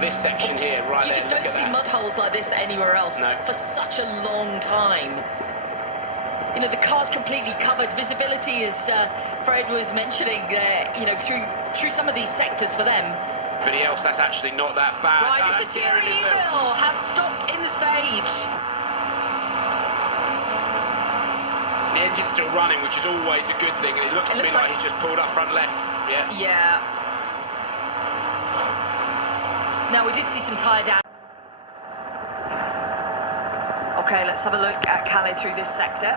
this section here, right you there. You just don't see mud holes like this anywhere else for such a long time. You know, the car's completely covered. Visibility, as Fred was mentioning, you know, through some of these sectors for them. Everybody else, that's actually not that bad. Right, the Saturdayy Morning has stopped in the stage. The engine's still running, which is always a good thing, and it looks to me like he's just pulled up front left. Yeah. Now, we did see some tyre damage. Okay, let's have a look at Calais through this sector.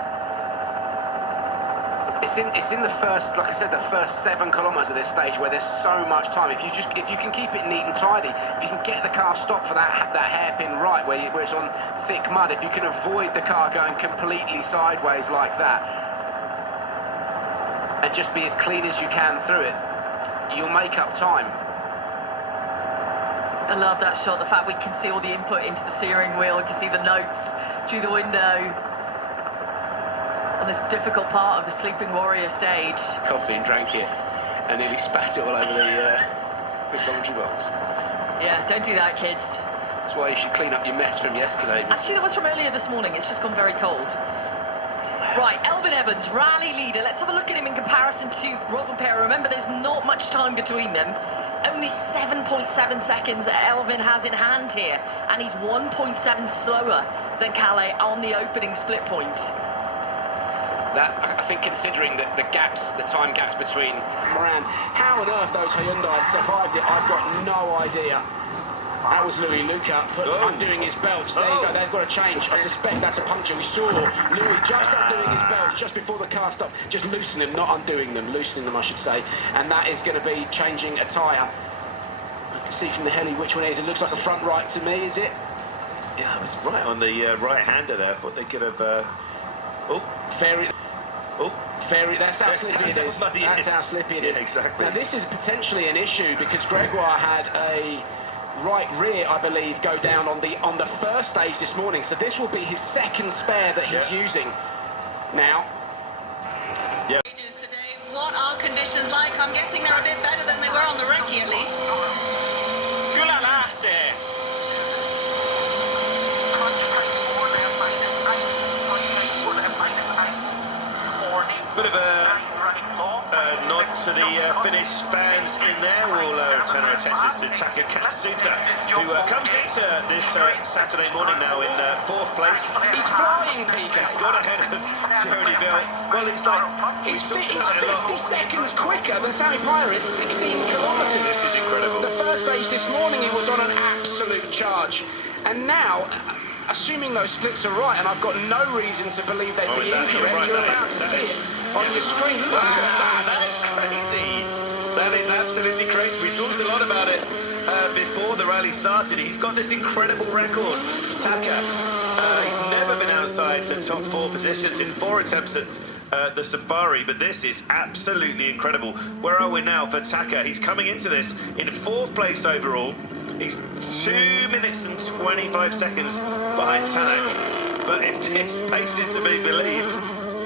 It's in the first, like I said, the first 7 kilometres of this stage where there's so much time. If you can keep it neat and tidy, if you can get the car stopped for that hairpin right where it's on thick mud, if you can avoid the car going completely sideways like that, and just be as clean as you can through it, you'll make up time. I love that shot, the fact we can see all the input into the steering wheel, you can see the notes through the window on this difficult part of the Sleeping Warrior stage. Coffee and drank it, and nearly spat it all over the commentary box. Yeah, don't do that, kids. That's why you should clean up your mess from yesterday. Actually, that was from earlier this morning. It's just gone very cold. Right, Elfyn Evans, rally leader. Let's have a look at him in comparison to Rovanperä. Remember, there's not much time between them. Only 7.7 seconds Elfyn has in hand here, and he's 1.7 slower than Calais on the opening split point. That, I think, considering the time gaps between Moran, how on earth those Hyundais survived it, I've got no idea. That was Louis Luca undoing his belts. There you go, they've got to change. I suspect that's a puncture. We saw Louis just undoing his belts just before the car stopped. Just loosening them, not undoing them, loosening them, I should say. And that is going to be changing a tyre. You can see from the heli which one it is. It looks like the front right to me, is it? Yeah, it was right on the right-hander there. I thought they could have... That's how slippy it is. That's how slippy it is. Exactly. Now, this is potentially an issue because Gregoire had a right rear, I believe, go down on the first stage this morning. So this will be his second spare that he's using now. Yeah. Today, what are conditions like? I'm guessing they're a bit better than they were on the recce, at least. Kyllä lähtee. Bit of a nod to the Finnish fans in there. We'll turn our attentions to Takamoto Katsuta, who comes into this Saturday morning now in 4th place. He's flying, Pika. He's got ahead of Thierry Ville. Well, it's like... He's 50 seconds quicker than Sami Pyre. It's 16 kilometres. This is incredible. The first stage this morning, he was on an absolute charge. And now... assuming those splits are right, and I've got no reason to believe they'd be incorrect, you're about to see it on your screen. Look at that. That is crazy. That is absolutely crazy. We talked a lot about it before the rally started. He's got this incredible record. Taka, he's never been outside the top 4 positions in 4 attempts at the Safari, but this is absolutely incredible. Where are we now for Taka? He's coming into this in 4th place overall. He's 2 minutes and 25 seconds behind Tanak. But if this pace is to be believed,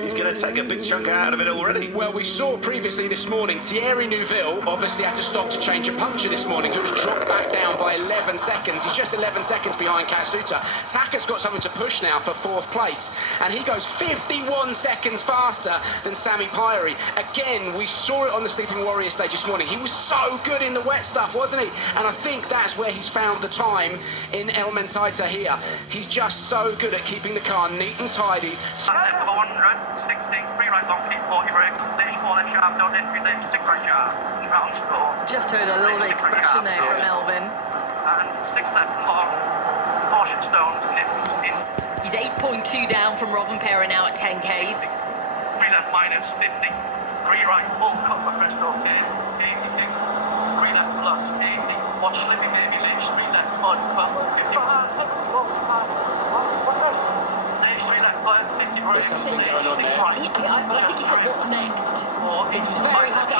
he's going to take a big chunk out of it already. Well, we saw previously this morning, Thierry Neuville obviously had to stop to change a puncture this morning, who's dropped back down by 11 seconds. He's just 11 seconds behind Katsuta. Taka's got something to push now for 4th place, and he goes 51 seconds faster than Sami Pyre. Again, we saw it on the Sleeping Warrior stage this morning. He was so good in the wet stuff, wasn't he? And I think that's where he's found the time in El Mentaita here. He's just so good at keeping the car neat and tidy. 3 right long, keep 40 brakes, stage 4 left sharp, don't hit 3 left, 6 right sharp, round score. Just heard a little expression there from Elfyn. And 6 left long, caution stones, in. He's 8.2 down from Rovanperä now at 10 Ks. 3 left minus 50, 3 right full cut for Crystal, 86, 3 left plus 80, watch slipping maybe leash, 3 left mud, 55, There's something going on there. I think he said, what's next? It was very hard to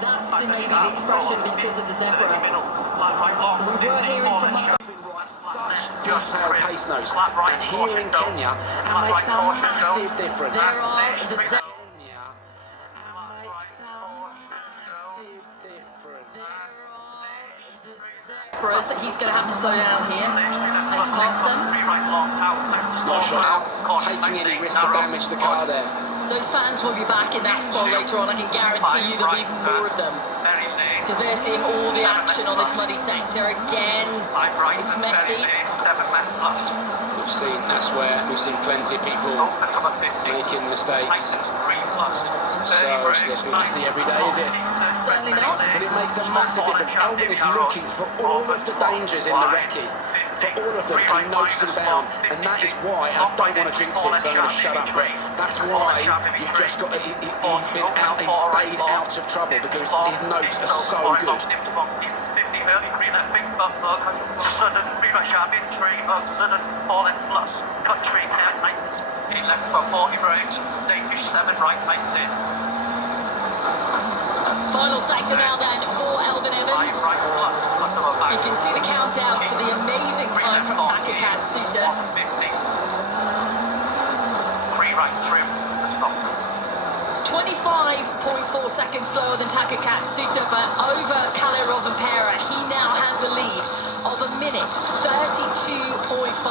that's maybe the expression because of the zebra. We were hearing from much... Such detailed pace notes, and here in Kenya, that makes a massive difference. There are the zebra. us that he's going to have to slow down here. And he's passed them. It's not a shot out, taking any risk to damage the car there. Those fans will be back in that spot later on. I can guarantee you there'll be more of them. Because they're seeing all the action on this muddy sector again. It's messy. We've seen plenty of people making mistakes. So it's the every day, is it? Certainly not. But it makes a massive difference. Elfyn is looking for all of the dangers in the recce. For all of them, he notes them down. And that is why, I don't want to jinx it, so I'm going to shut up, but that's why you've just got, he's stayed out of trouble, because his notes are so good. Final sector now then for Elfyn Evans. You can see the countdown to the amazing time from Takamoto Katsuta. 3 right through the stop. It's 25.4 seconds slower than Takamoto Katsuta, but over Kalle Rovanperä, he now has a lead of a minute 32.5.